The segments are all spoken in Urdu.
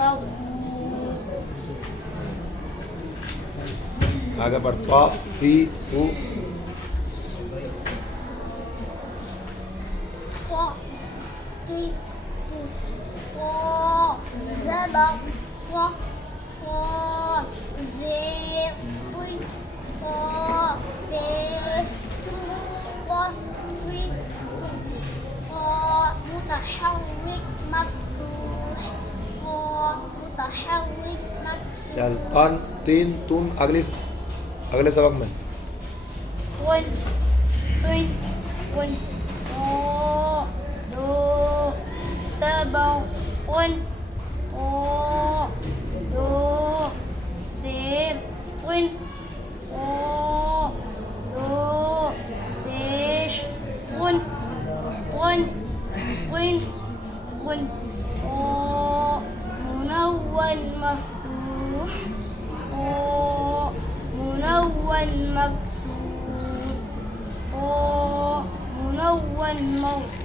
مضبوط. آگے بڑھ. طا تی او طا تی طا زبر طا طا زير طي طا فيش طا طي طا متحرك مفتوح طا متحرك مكسور. چل. تن تین تم اگلے سبق میں. ون ون ون طا دو سبع ون طا دو سير ون طا دو بيش ون ون ون ون طا منون مفتوح طا منون مكسور طا منون موجود.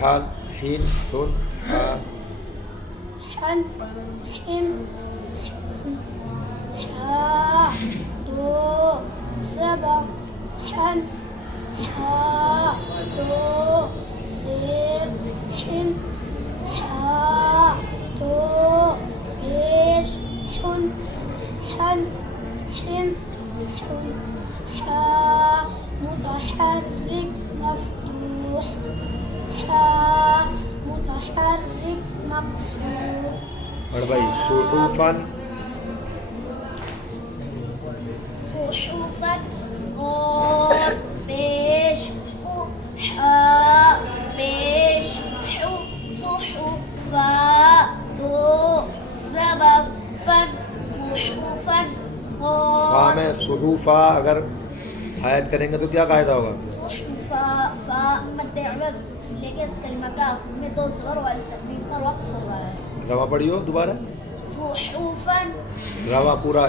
حال حين حن حا حن حن حا دو سبع حن حا دو سير حن حا دو بيش حن حن حن حن حا متحرك مفتوح حا متحرك مكسور. اور بھائی. صحفاً صحفا صاد بيش صو حا بيش حو صحفا دو سبب فن صحفا فا صاد میں صحوفا اگر آیت کریں گے تو کیا قاعدہ ہوگا؟ صحفا فا مد عوض اس لیے کہ اس کلمہ کا آخر میں دو زبر والی تنوین پر وقف ہو رہا ہے. رواں پڑھیو دوبارہ. صحفا رواں پورا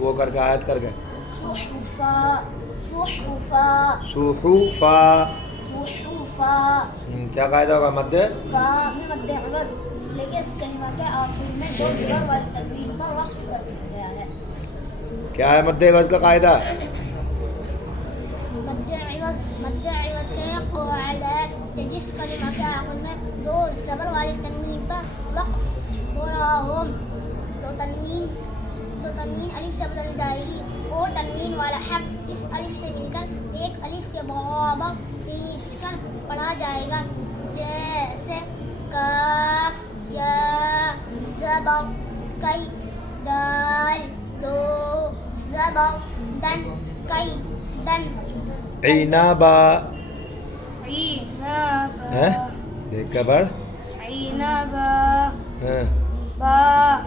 وہ کر کے آیت کر کے. صحفا صحفا صحوفا. صحفا کیا قاعدہ ہوگا؟ مد. فا میں مد عوض اس لیے کہ اس کلمہ کے آخر میں دو زبر والی تنوین پر وقف کر دیا گیا ہے. کیا ہے مد عوض کا قاعدہ؟ مد عوض کا یہ قاعدہ ہے کہ جس کلمہ کے آخر میں دو زبر والی تنوین پر وقف ہو رہا ہو تو تنوین الف سے بدل جائے گی اور تنوین والا حرف اس الف سے مل کر ایک الف کے برابر کھینچ کر پڑھا جائے گا. جیسے کاف یا زبر کئی دال دو زبر دن کئی دن. عنابا. عنابا دیکھ کر پڑھ. عنابا ہاں. با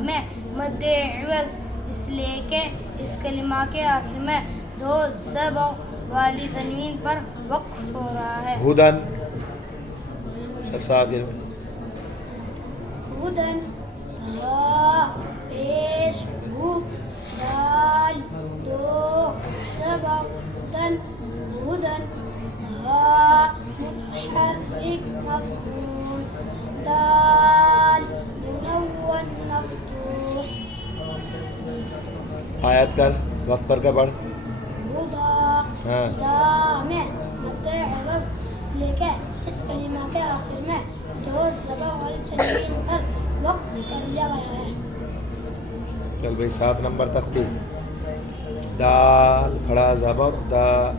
میں مد عوض اس لیے کہ اس کلمہ کے آخر میں دو زبر والی تنوین پر وقف ہو رہا ہے. ہدن. سب صاحب کے ہدن ہا پیش ہو دال دو سبع دن ہدن ہا متحرک مفعول دال منون مفتوح. آیت کر وقف کر کے پڑھ. ہدا ہاں. دا میں مد عوض اس لیے کہ اس کلمہ کے آخر میں دو زبر والی تنوین پر وقف کر لیا گیا ہے. چل بھائی 7 نمبر تختی. دال کھڑا زبر دا.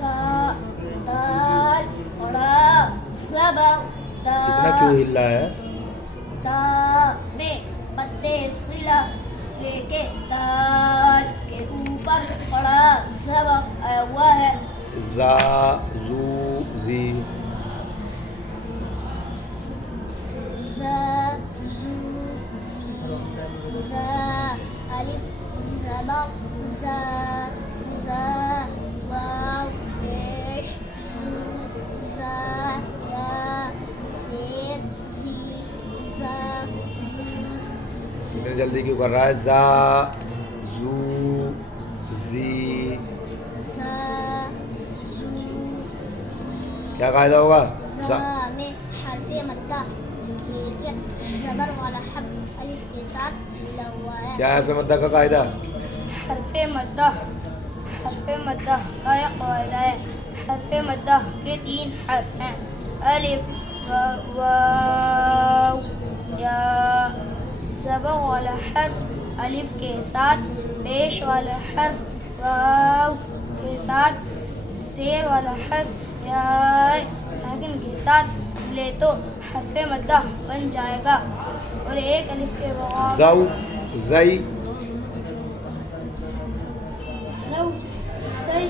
دال کھڑا زبر کتنا کیوں ہل رہا ہے؟ دا میں مد صلہ اس لیے کہ دال کے اوپر کھڑا زبر آیا ہوا ہے. زا زو زی. زا زو زا الف زبر زا زا واو پیش سو زا یا سیر سی زا زو. کتنے جلدی کیوں کر رہا ہے؟ زا زو زی. زا زو کیا قاعدہ ہوگا؟ زا میں حرف مدہ اس کیا ہے حرف مدہ کا قاعدہ؟ حرف مدہ کا یہ قاعدہ ہے. حرف مدہ کے 3 حرف ہیں. الف واو یا. سبق والا حرف الف کے ساتھ، پیش والا حرف واو کے ساتھ، زیر والا حرف یا ساکن کے ساتھ لے تو حرف مدہ بن جائے گا. اور ایک الف کے بعد زو زئی زو زی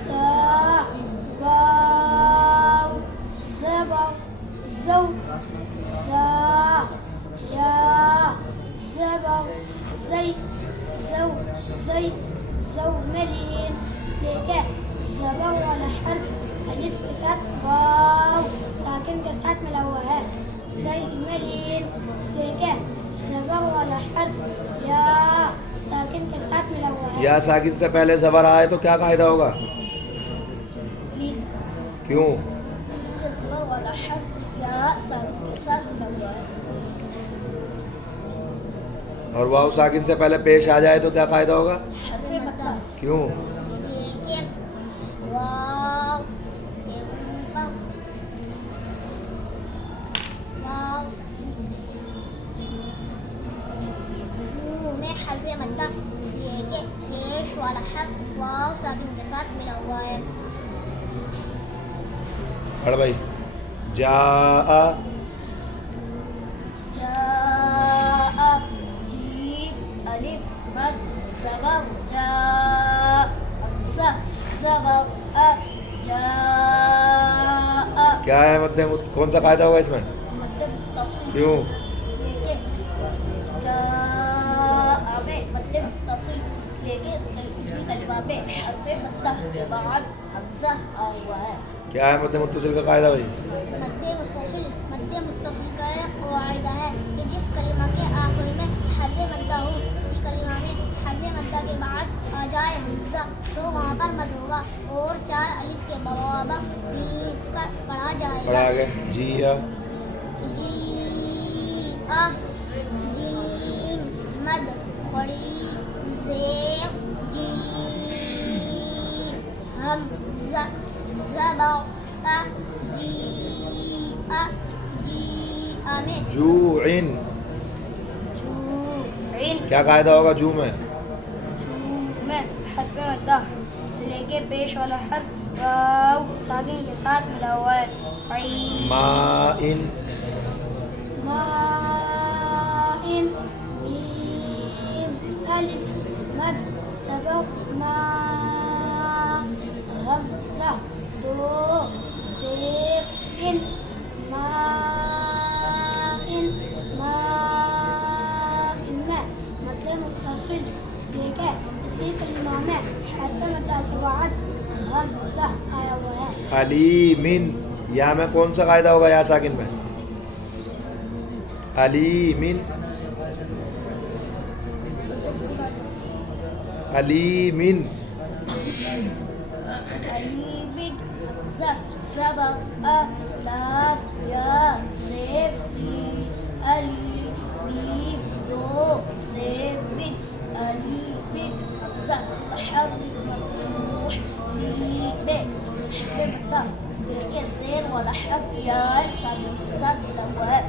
زا واو زبا زو زا یا زبا زی زو زی زو ملین. اس لیے کہ زبا والا حرف الف کے ساتھ واو ساکن کے ساتھ ملا ہوا ہے. زی ملین. اس لیے کہ زبا والا حرف یا ساکن کے ساتھ ملا ہوا ہے. یا ساکن سے پہلے زبر آئے تو کیا قاعدہ ہوگا؟ کیوں؟ زبر والا حرف یا ساکن کے ساتھ ملا ہوا ہے. اور واو ساکن سے پہلے پیش آ جائے تو کیا قاعدہ ہوگا؟ حرف مدہ. کیوں؟ اس لیے کہ واو کے اوپر واو میں حرف مدہ، اس لیے کہ پیش والا حرف واو ساکن کے ساتھ ملا ہوا ہے. پڑھ بھائی. جا جاء جیم الف مد سبب جاء سبب جاء. کیا ہے کون سا قاعدہ ہوگا اس میں؟ مد متصل. کیوں؟ اس لیے کہ جاء میں مد متصل، اس لیے کہ اسی کلمہ میں حرف مدہ کے بعد حمزہ آیا ہوا ہے. کیا ہے مد متصل کا قاعدہ بھائی؟ مد متصل کا ایک قاعدہ ہے کہ جس کلمہ کے آخر میں حرف مدہ ہو، اسی کلمہ میں حرف مدہ کے بعد آ جائے حمزہ تو وہاں پر مد ہوگا اور 4 الف کے برابر اس کا پڑھا جائے پڑھا گا. آگے. جی جیم مد خڑی زیر جیم حمزہ زبر جی میں جو عین. عین کیا قاعدہ ہوگا جو میں؟ میں حرف مدہ، اس لیے کہ پیش والا حرف واو ساکن کے ساتھ ملا ہوا ہے. عین مائن مائن میم الف مد سبق ما حمزہ 2 زیر ان مائن میں مد متصل، اس لیے کہ اسی کلمہ میں حرف مدہ کے بعد حمزہ آیا ہوا ہے. علیمن. یا میں کون سا قاعدہ ہوگا یا ساکن میں؟ علیمن علیمن. علیمن زبر لام یا زیر علی میم 2 زیر من علیمن حمزہ حرف مفتوح میم حرف مدہ، اس لیے کہ زیر والا حرف یا ساکن کے ساتھ ملا ہوا ہے.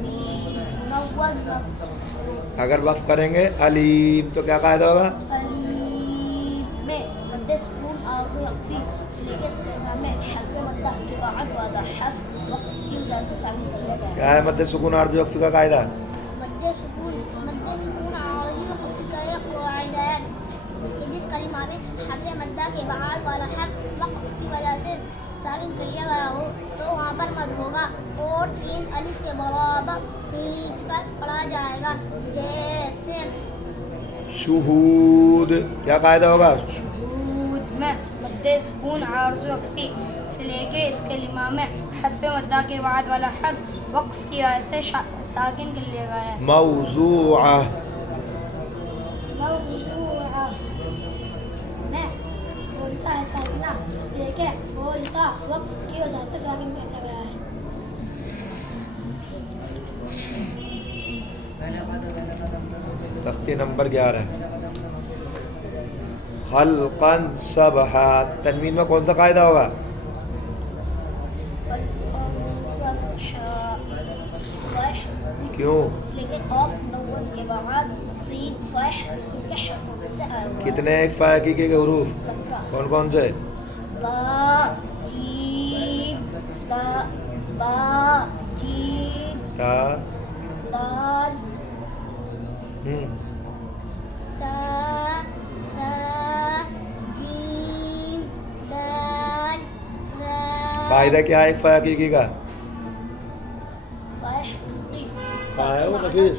میم منون مقصور. اگر وقف کریں گے علیم تو کیا قاعدہ ہوگا؟ علیم میں مد سکون عارض وقفی، اس لیے کہ اس کلمہ میں حرف مدہ کے بعد والا حرف وقف کی وجہ سے شامل کر لیا گیا ہے. کیا ہے مد سکون عارض وقف کا قاعدہ؟ مد سکون عارضی وقف کا ایک قاعدہ ہے کہ جس کلمہ میں حرف مدہ کے بعد والا حرف وقف کی وجہ سے ساکن کر لیا گیا ہو تو وہاں پر مد ہوگا اور 3 الف کے برابر کھینچ کر پڑھا جائے گا. جیسے شہود. کیا قاعدہ ہوگا؟ شہود میں مد سکون عارض وقفی، اس لیے کہ اس کلمہ میں حرف مدہ کے بعد والا حرف وقف کی وجہ سے ساکن کر لیا گیا ہے. موضوعہ. موضوعہ میں بولتا ہے ساکنہ، اس لیے کہ بولتا وقف کی وجہ سے ساکن کر لیا گیا ہے. تخت کے نمبر 11 خلقا سبحا تنوین میں کون سا قاعدہ ہوگا؟ کیوں؟ کتنے ایک فا حقیقی کے حروف کون کون سے؟ با جیم دا با جیم تا دال تا سا جیم دال را قاعدہ کیا ہے ایک فا حقیقی کا؟ فا ہے وہ نفیس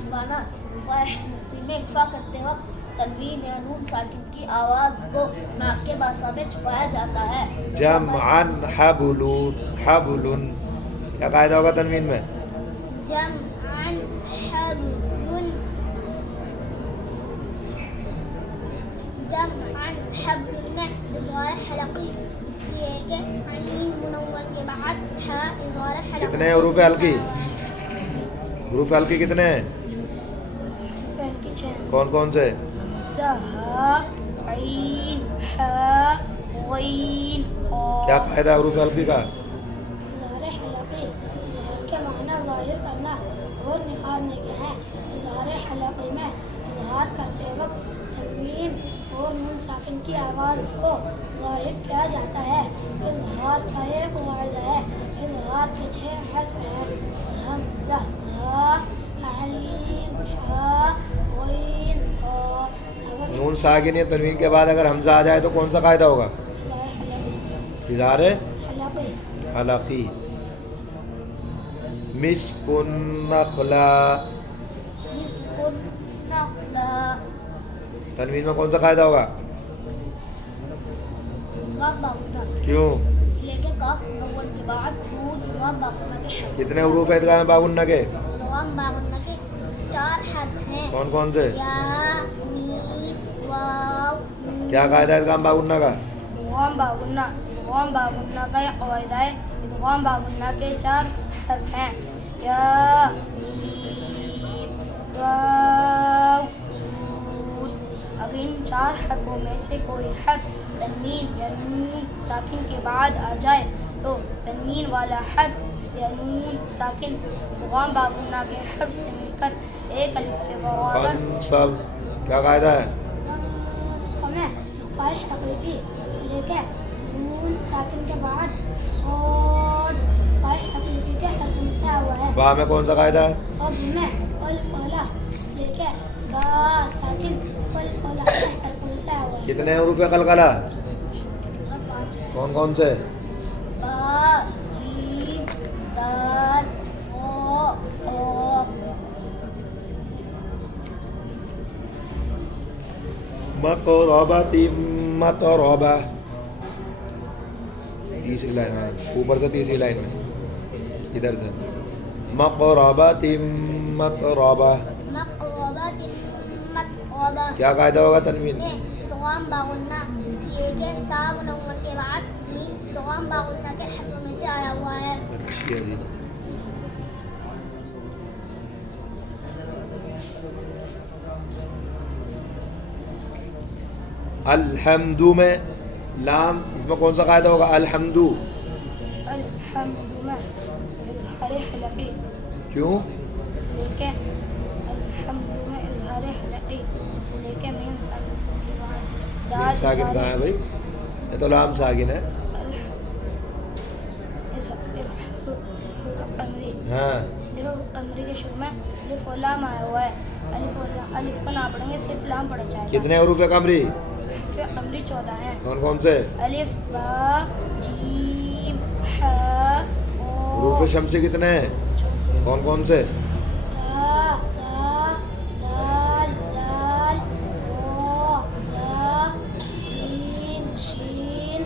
میں اکفا کرتے وقت تنوین یا نون ساکن کی آواز کو ناک کے باسا میں چھپایا جاتا ہے. جمعن حبلون حبلن کیا قاعدہ ہوگا تنوین میں؟ جمعن حبلن جمعن حبلن میں اظہار حلقی اس لیے کہ عین منون کے بعد ہا اظہار حلقی. کتنے حروف حلقی؟ حروف حلقی کتنے ہیں؟ کون کون سے؟ سہا عین ہا غین کیا قاعدہ ہے حروف حلقی کا؟ اظہار حلقی اظہار کے معنی ظاہر کرنا اور نکھارنے کے ہیں. اظہار حلقی میں اظہار کرتے وقت تنوین اور نون ساکن کی آواز کو ظاہر کیا جاتا ہے. اظہار کا ایک قاعدہ ہے. اظہار کے 6 حرف ہیں. حمزہ ہا عین ہا غین ہا. نون ساکن یا تنوین کے بعد اگر حمزہ آ جائے تو کون سا قاعدہ ہوگا؟ اظہار حلقی. حلقی. مسک النخلا مسک النخلا تنوین میں کون سا قاعدہ ہوگا؟ ادغام باغنا کیوں؟ اس لیے کہ کاف منون کے بعد نون ادغام باغنا کے حرف. کتنے حروف ہیں ادغام باغنہ کے؟ ادغام باغنا کے 4 حرف ہیں. کون کون سے؟ یا میم واو نون. کیا قاعدہ ہے ادغام باغنہ کا؟ ادغام باغنہ کا یہ قاعدہ ہے. ادغام باغنہ کے 4 حرف ہیں. یا میم واو نون. اگر ان 4 حرفوں میں سے کوئی حرف تنوین یا نون ساکن کے بعد آ جائے تو تنوین والا حرف یا نون ساکن ادغام باغنہ کے حرف سے مل کر ایک الف کے برابر. فن سب کیا قاعدہ ہے؟ میں خواہش حقیقی اس لیے کہ نون ساکن کے بعد صاد خواہش حقیقی کے حرف سے ہوا ہے. با میں کون سا قاعدہ ہے؟ صاد میں قلقلہ اس لیے کہ با ساکن قلقلہ کے حرف سے ہوا ہے. کتنے حروف قلقلہ؟ 5 کون کون سے؟ با جیم دال قاف قاف. مقربۃ مطربہ تیسری لائن ہے اوپر سے تیسری لائن میں ادھر سے مقربۃ مطربہ مقربۃ مطربہ کیا قاعدہ ہوگا تنوین؟ میں ادغام باغنہ اس لیے کہ تا منون کے بعد میم ادغام باغنہ کے حرفوں میں سے آیا ہوا ہے. یہ جی. الحمد میں لام اس میں کون سا قاعدہ ہوگا؟ الحمد الحمد میں اظہار حلقی کیوں؟ اس لیے کہ الحمد میں اظہار حلقی اس لیے کہ میم ساکن کے بعد دال ساکن کہاں ہے بھائی؟ یہ تو لام ساکن ہے. قمری ہاں اس لیے قمری کے شروع میں الف و لام آیا ہوا ہے. الف کو نہ پڑھیں گے صرف لام پڑھا جائے گا. کتنے حروف قمری؟ قمری 14 ہیں. کون کون سے؟ الف با جیم ہا حروف شمسی کتنے ہیں؟ کون کون سے؟ تا سا دال دال را سا سین شین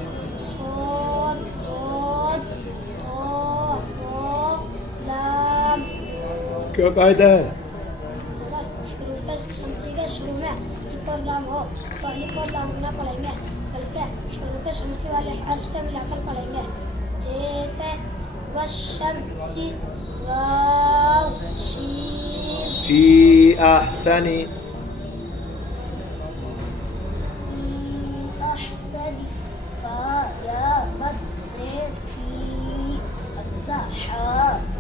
صاد ضاد طا ظا لام. کیا قاعدہ ہے؟ اگر حروف شمسی کے شروع میں الف اور لام ہو تو الف اور لام نہ پڑھیں گے بلکہ حروف شمسی والے حرف سے ملا کر پڑھیں گے. جیسے والشمسی واو شین فی احسن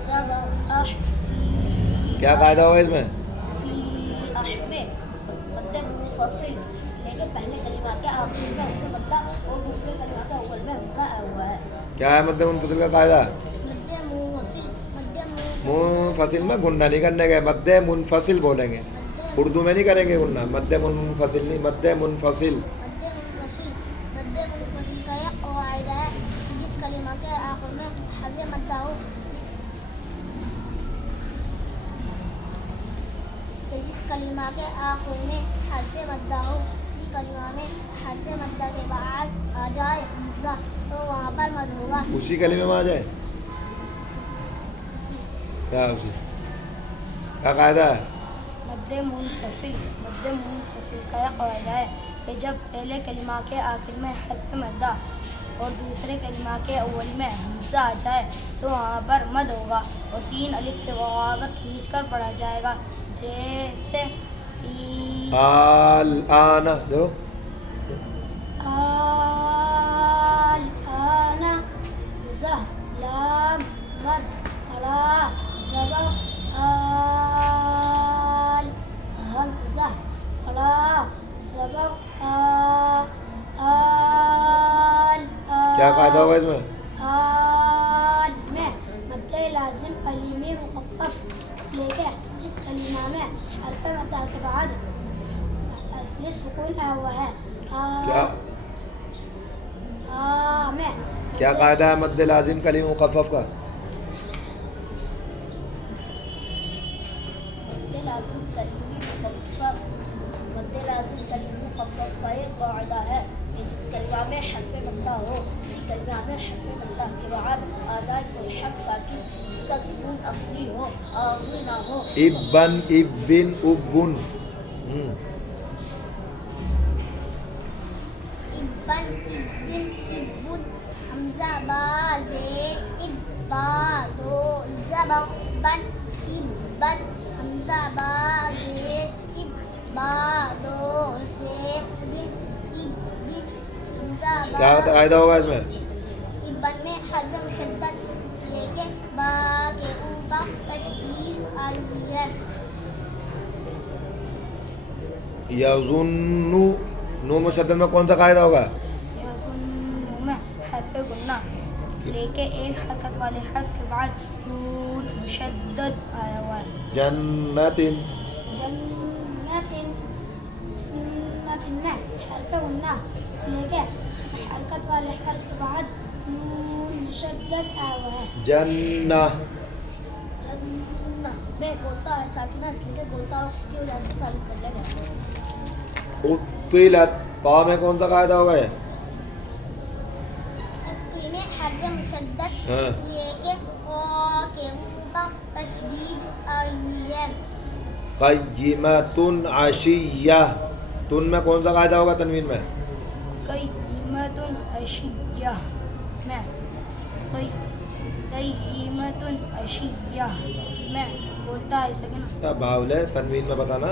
صبر کیا قاعدہ ہوگا اس میں؟ میں مدد منفصل لیکن پہلے کلمہ کے آخر میں ہمزہ مدہ اور دوسرے کلمہ کے اول میں ہمزہ آیا ہوا ہے. کیا ہے مد منفصل کا قاعدہ؟ مد منفصل منفصل میں گننا نہیں کرنے گے، مد منفصل بولیں گے. اردو میں نہیں کریں گے گننا، مد منفصل نہیں، مد منفصل. مد منفصل کا یہ قاعدہ ہے جس کلمہ کے آخر میں حرف مدہ ہو جس کلمہ کے آخر میں حرف مدہ ہو اسی کلمہ میں حرف مدہ کے بعد آ جائے حمزہ تو وہاں پر مد ہوگا. اسی کلمے میں آ جائے کیا کیا قاعدہ ہے؟ مد منفصل کا یہ قاعدہ ہے کہ جب پہلے کلمہ کے آخر میں حرف مدہ اور دوسرے کلمہ کے اول میں حمزہ آ جائے تو وہاں پر مد ہوگا اور 3 الف کے برابر کھینچ کر پڑھا جائے گا. جیسے الآن دو الآن زہ لام مد خلا صبر حمزہ خلا صبر کیا قاعدہ ہوگا اس میں؟ آل میں مد لازم کلیمی مخفف اس لیے کہ اس کلمہ میں حرف مدہ کے بعد اصلی سکون آیا ہوا ہے. میں کیا قاعدہ ہے مد لازم کلیم مخفف کا؟ مد لازم کلیمی مخفف کا یہ قاعدہ ہے کہ جس کلمہ میں حرف مدہ ہو اسی کلمہ میں حرف مدہ کے بعد آ جائے کوئی حرف ساکن جس کا سکون اصلی ہو آخری نہ ہو. ابن ابن ابن ابن ابن حمزہ با زیر ابا دو زبر ابن حمزہ با زیر ابا دو زیر ابن حمزہ کیا با. قاعدہ ہوگا اس میں؟ ابن میں حرف مشدد اس لیے کہ با کے اوپر تشدید آئی ہوئی ہے. یظن نو مشدد میں کون سا قاعدہ ہوگا؟ یظن میں حرف گنہ اس لیے کہ ایک حرکت والے حرف کے بعد نون مشدد آیا ہوا ہے. جنت جنت میں حرف گنہ اس لیے کہ حرکت والے حرف کے بعد نون مشدد آیا ہوا ہے. جنہ میں بولتا ہے ساکنہ اس لیے کہ بولتا ہوں کی وجہ سے ثابت کر لے گا. اطلت طا میں کون سا قاعدہ ہوگا ہے؟ تو میں حرف مشدد اس لیے کہ قا کے اوپر تشدید آئی ہوئی ہے. قیمۃ عشیہ تن میں کون سا قاعدہ ہوگا تنوین میں؟ قیمۃ عشیہ میں قیمۃ عشیہ میں بولتا ہے سکن کیا باول ہے تنوین میں بتانا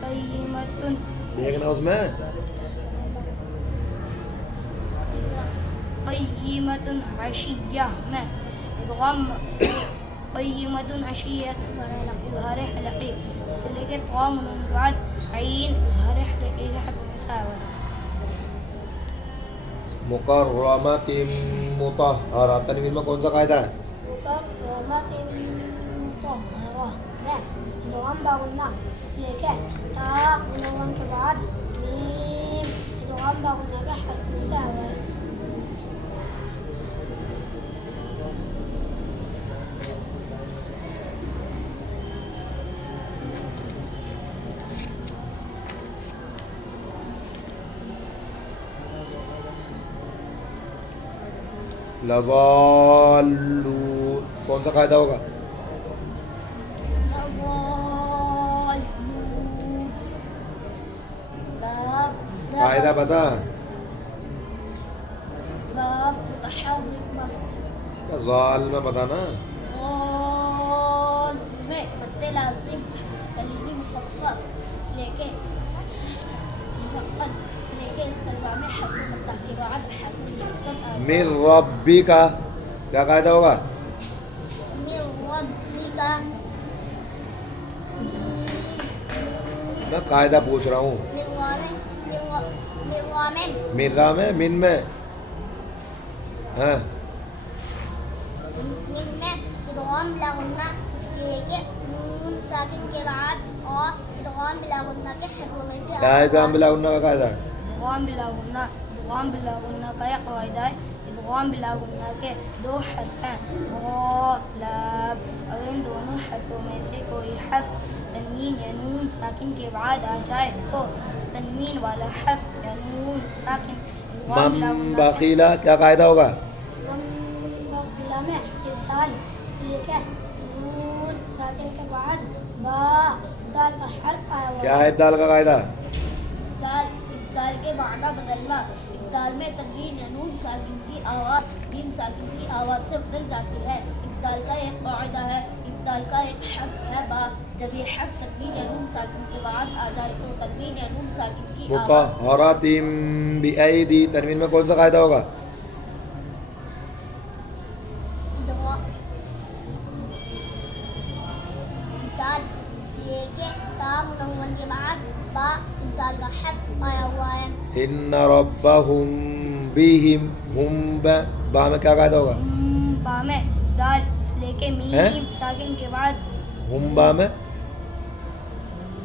قیمۃ دیکھنا اس میں قیمۃ عشیہ میں ادغام قیمۃ عشیہ اظہار حلقی اس لیے کہ قوم بعد عین اظہار حلقی کا حرف مساوی. مکرمۃ مطہرہ تنوین میں کون سا قاعدہ ہے؟ مکرمۃ مطہرہ میں ادغام باغنہ اس لیے کہ تا منون کے بعد میم ادغام باغنہ کا حرف مساوی ہے. لضالون کون سا قاعدہ ہوگا؟ قاعدہ بتا ضال میں بتانا میں مد لازم کلیمی مخفف اس لیے کہ اس کلمہ میں حرف مدہ کے بعد حرف مشدد من ربی کا کیا قاعدہ ہوگا؟ کا میں قاعدہ پوچھ رہا ہوں. مرا میں من میں ہاں من میں ادغام بلا غنہ اس لیے کہ نون ساکن کے بعد اور ادغام بلا غنہ کے حروف میں سے کیا ہے کام بلا غنہ کا قاعدہ؟ ادغام بلا غنہ کا یہ قاعدہ ہے. ادغام بلا غنہ کے دو حرف ہیں غا لاب. اگر ان دونوں حرفوں میں سے کوئی حرف تنوین یا نون ساکن کے بعد آ جائے تو تنوین والا حرف یا نون ساکن ادغام بلا مم غنہ باقیلا کیا قاعدہ ہوگا؟ بلا میں دال اس لیے کہ نون ساکن کے بعد با دال کا حرف آیا ہوا کیا ہے ابدال کا قاعدہ؟ ابدال کے معنی بدلنا. ابدال میں تنوین یا نون ساکن کی آواز میم ساکن کی آواز سے بدل جاتی ہے. ابدال کا ایک قاعدہ ہے. ابدال کا ایک حرف ہے با. جب یہ حرف تنوین یا نون ساکن کے بعد آ جائے تو تنوین یا نون ساکن کی آواز مطہرات بأیدی تنوین میں کون سا قاعدہ ہوگا؟ دال اس لیے کہ تا منون کے بعد با دال کا حرف آیا ہوا ہے. ان ربہم بہم ہم با میں کیا قاعدہ ہوگا؟ با میں دال اس لیے کہ ہیں؟ میم ساکن کے بعد ہم با میں